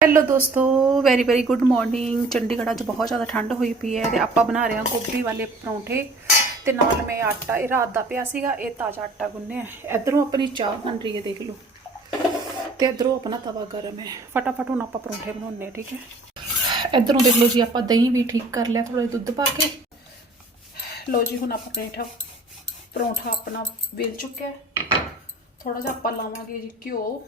Hello ਦੋਸਤੋ very very good morning Chandigarh ਅੱਜ ਬਹੁਤ ਜ਼ਿਆਦਾ ਠੰਡ ਹੋਈ ਪਈ ਹੈ ਤੇ ਆਪਾਂ ਬਣਾ ਰਹੇ ਹਾਂ ਗੋਭੀ ਵਾਲੇ ਪਰੌਂਠੇ। ਤੇ ਨਾਲ ਮੈਂ ਆਟਾ, ਇਹ ਰਾਤ ਦਾ ਪਿਆ ਸੀਗਾ, ਇਹ ਤਾਜ਼ਾ ਆਟਾ ਗੁੰਨਿਆ ਇਧਰੋਂ ਆਪਣੀ ਚਾਹ ਬਣ ਰਹੀ ਹੈ, ਦੇਖ ਲਓ। ਤੇ ਇਧਰੋਂ ਆਪਣਾ ਤਵਾ ਗਰਮ ਹੈ। ਫਟਾਫਟ ਹੁਣ ਆਪਾਂ ਪਰੌਂਠੇ ਬਣਾਉਣੇ ਆ ਠੀਕ ਹੈ? ਇਧਰੋਂ ਦੇਖ ਲਓ ਜੀ, ਆਪਾਂ ਦਹੀਂ ਵੀ ਠੀਕ ਕਰ ਲਿਆ ਥੋੜਾ ਦੁੱਧ ਪਾ ਕੇ। ਲਓ ਜੀ, ਹੁਣ ਆਪਾਂ ਪਰੌਂਠਾ ਪਰੌਂਠਾ ਆਪਣਾ ਵੇਲ ਚੁੱਕਿਆ ਹੈ। ਥੋੜਾ ਜਿਹਾ ਆਪਾਂ ਲਾਵਾਂਗੇ ਜੀ ਘਿਓ।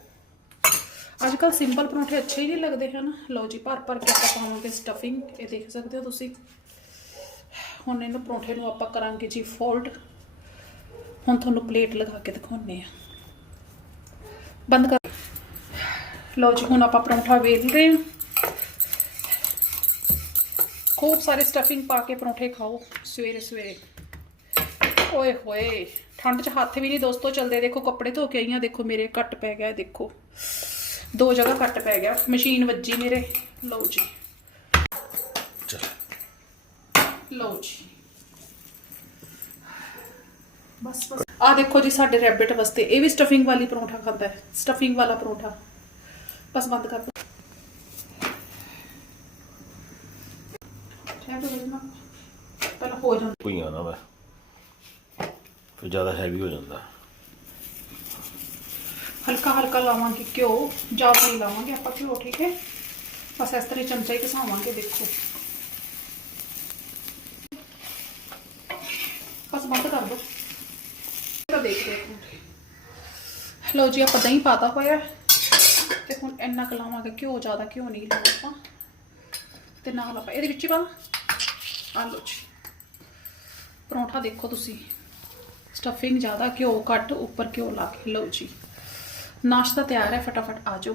ਅੱਜ ਕੱਲ ਸਿੰਪਲ ਪਰੌਂਠੇ ਅੱਛੇ ਹੀ ਨਹੀਂ ਲੱਗਦੇ, ਹਨ? ਲਓ ਜੀ, ਭਰ ਭਰ ਕੇ ਆਪਾਂ ਪਾਵਾਂਗੇ ਸਟਫਿੰਗ ਇਹ ਦੇਖ ਸਕਦੇ ਹੋ ਤੁਸੀਂ। ਹੁਣ ਇਹਨੂੰ ਪਰੌਂਠੇ ਨੂੰ ਆਪਾਂ ਕਰਾਂਗੇ ਜੀ ਫੋਲਡ ਹੁਣ ਤੁਹਾਨੂੰ ਪਲੇਟ ਲਗਾ ਕੇ ਦਿਖਾਉਣੇ ਆ ਬੰਦ ਕਰ। ਲਓ ਜੀ, ਹੁਣ ਆਪਾਂ ਪਰੌਂਠਾ ਵੇਲ ਰਹੇ ਹਾਂ। ਖੂਬ ਸਾਰੇ ਸਟਫਿੰਗ ਪਾ ਕੇ ਪਰੌਂਠੇ ਖਾਓ, ਸਵੇਰੇ ਸਵੇਰੇ। ਓਏ ਹੋਏ, ਠੰਡ 'ਚ ਹੱਥ ਵੀ ਨਹੀਂ ਦੋਸਤੋ ਚਲਦੇ। ਦੇਖੋ, ਕੱਪੜੇ ਧੋ ਕੇ ਆਈਆਂ ਦੇਖੋ ਮੇਰੇ ਕੱਟ ਪੈ ਗਿਆ, ਦੇਖੋ। ਦੋ ਜਗ੍ਹਾ ਕੱਟ ਪੈ ਗਿਆ। ਮਸ਼ੀਨ ਵੱਜੀ ਮੇਰੇ। ਲਓ ਜੀ। ਲਓ ਜੀ। ਬਸ ਬਸ। ਆ ਦੇਖੋ ਜੀ ਸਾਡੇ ਰੈਬਿਟ ਵਾਸਤੇ। ਇਹ ਵੀ ਸਟਫਿੰਗ ਵਾਲੀ ਪਰੌਂਠਾ ਖਾਂਦਾ ਹੈ। ਸਟਫਿੰਗ ਵਾਲਾ ਪਰੌਂਠਾ। ਬਸ ਬੰਦ ਕਰ ਦੋ। ਪਹਿਲਾਂ ਹੋ ਜਾਂਦਾ। ਕੋਈ ਆਣਾ ਵਾ। ਫਿਰ ਜ਼ਿਆਦਾ ਹੈਵੀ ਹੋ ਜਾਂਦਾ। ਹਲਕਾ ਹਲਕਾ ਲਾਵਾਂਗੇ ਘਿਓ ਜ਼ਿਆਦਾ ਨਹੀਂ ਲਾਵਾਂਗੇ ਆਪਾਂ ਘਿਓ, ਠੀਕ ਹੈ? ਬਸ ਇਸ ਤਰ੍ਹਾਂ ਚਮਚਾ ਹੀ ਘਸਾਵਾਂਗੇ, ਦੇਖੋ। ਬਸ ਬੰਦ ਕਰ ਦੋ। ਤਾਂ ਦੇਖਦੇ ਹਾਂ। ਲਓ ਜੀ, ਆਪਾਂ ਦਹੀਂ ਪਾਤਾ ਹੋਇਆ ਤੇ ਹੁਣ ਇੰਨਾ ਕੁ ਲਾਵਾਂਗੇ ਘਿਓ, ਜ਼ਿਆਦਾ ਘਿਓ ਨਹੀਂ ਲਾਉਣਾ ਆਪਾਂ। ਤੇ ਨਾਲ ਆਪਾਂ ਇਹਦੇ ਵਿੱਚ ਹੀ ਪਾ ਆ ਜੀ। ਪਰੌਂਠਾ ਦੇਖੋ ਤੁਸੀਂ। ਸਟਫਿੰਗ ਜ਼ਿਆਦਾ ਘਿਓ ਘੱਟ ਉੱਪਰ ਘਿਓ ਲਾ ਕੇ। ਲਓ ਜੀ। ਨਾਸ਼ਤਾ ਤਿਆਰ ਹੈ ਫਟਾਫਟ ਆ ਜਾਓ।